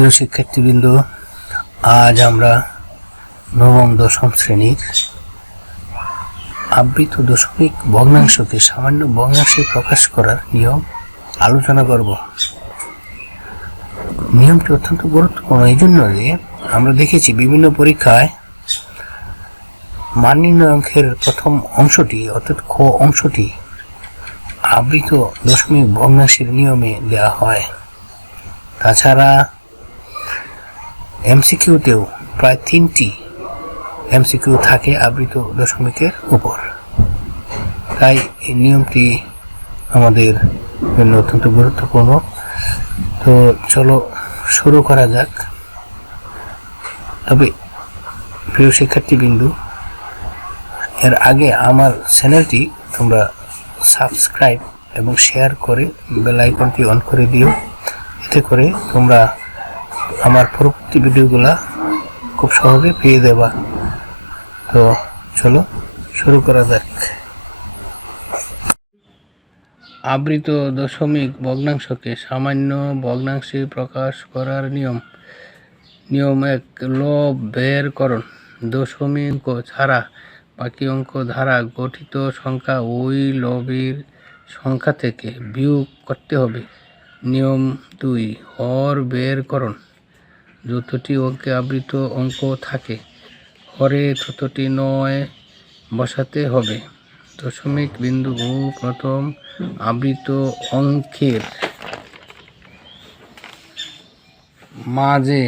প্রিয় শিক্ষার্থীবৃন্দ, আজ আমরা নবম দশম শ্রেণীর আবৃত দশমিক ভগ্নাংশকে সামান্য ভগ্নাংশে প্রকাশ করার নিয়ম আলোচনা করব। নিয়মটি অত্যন্ত গুরুত্বপূর্ণ এই জন্য যে আমরা দেখেছি বিভিন্ন পরীক্ষায় মান নির্ণয় অঙ্কের প্রথম অংশটি অর্থাৎ খ অংশটি আবৃত দশমিক ভগ্নাংশের নিয়মে দেওয়া হয়। তাছাড়া এমসিকিউতেও প্রায় 3টি এমসিকিউ থাকে আবৃত দশমিকের উপর। তাই এই নিয়মটি আমাদের জন্য অত্যন্ত গুরুত্বপূর্ণ। তো চলো শুরু করা যাক। তবে প্রিয় শিক্ষার্থীবৃন্দু, এর আগে আমার চ্যানেলটি তোমরা সাবস্ক্রাইব এবং শেয়ার করে বেল আইকনটি অন করে দিও, এতে করে তোমরা আমার পরবর্তী ভিডিওগুলা খুব সহজে পেয়ে দেবা। তো চলো শুরু করা যাক। আবৃত দশমিক ভগ্নাংশকে সামান্য ভগ্নাংশে প্রকাশ করার নিয়ম। নিয়ম 1, লব বেরকরণ। দশমিক অঙ্ক ছাড়া বাকি অঙ্ক দ্বারা গঠিত সংখ্যা ওই লবের সংখ্যা থেকে বিয়োগ করতে হবে। নিয়ম 2, হর বেরকরণ। যতটি অঙ্কে আবৃত অঙ্ক থাকে হরে ততটি 9 বসাতে হবে। দশমিক বিন্দু ও প্রথম আবৃত অঙ্কের মাঝে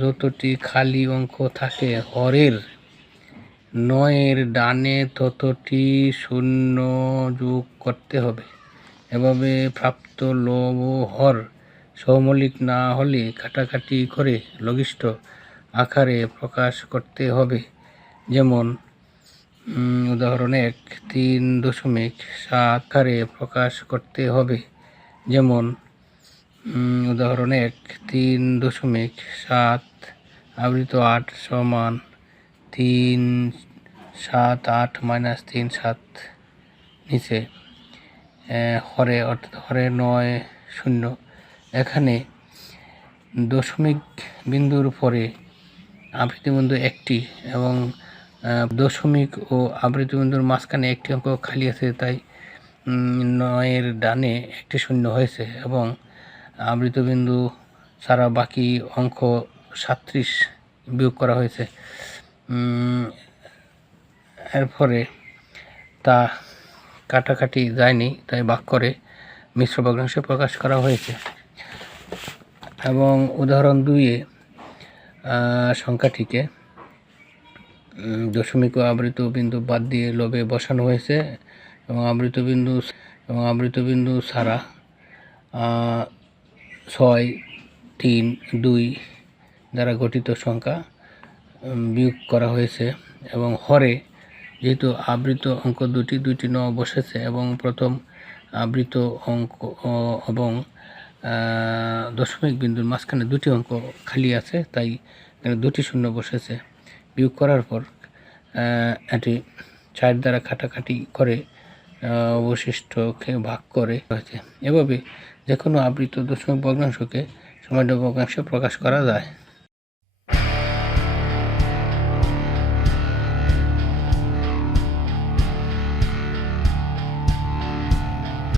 যতটি খালি অঙ্ক থাকে হরের 9 ডানে ততটি শূন্য যোগ করতে হবে। এভাবে প্রাপ্ত লব ও হর সহমৌলিক না হলে কাটাকাটি করে লঘিষ্ঠ আকারে প্রকাশ করতে হবে। যেমন উদাহরণ 1, 3.7 আকারে প্রকাশ করতে হবে। যেমন উদাহরণ 1, 3.7 আবৃত 8 সমান 3 7 8 - 3 7 নিচে হরে অর্থাৎ হরে 9 0। এখানে দশমিক বিন্দুর পরে আবৃত বিন্দু একটি এবং দশমিক ও আবৃত বিন্দুর মাঝখানে একটি অঙ্ক খালি আছে, তাই 9 ডানে একটি শূন্য হয়েছে এবং আবৃত বিন্দু ছাড়া বাকি অঙ্ক 37 বিয়োগ করা হয়েছে। এরপরে তা কাটাকাটি যায়নি, তাই ভাগ করে মিশ্র ভগ্নাংশে প্রকাশ করা হয়েছে। এবং উদাহরণ 2-এ সংখ্যাটিকে দশমিক ও আবৃত বিন্দু বাদ দিয়ে লবে বসানো হয়েছে এবং আবৃত বিন্দু ছাড়া 6 3 2 দ্বারা গঠিত সংখ্যা বিয়োগ করা হয়েছে। এবং হরে যেহেতু আবৃত অঙ্ক দুটি 9 বসেছে এবং প্রথম আবৃত অঙ্ক এবং দশমিক বিন্দুর মাঝখানে 2টি অঙ্ক খালি আছে, তাই এখানে 2টি শূন্য বসেছে। বিয়োগ করার পর এটি 4 দ্বারা কাটাকাটি করে অবশিষ্টকে ভাগ করে হয়েছে। এভাবে যে কোনো আবৃত দশমিক ভগ্নাংশকে সামান্য ভগ্নাংশে প্রকাশ করা যায়।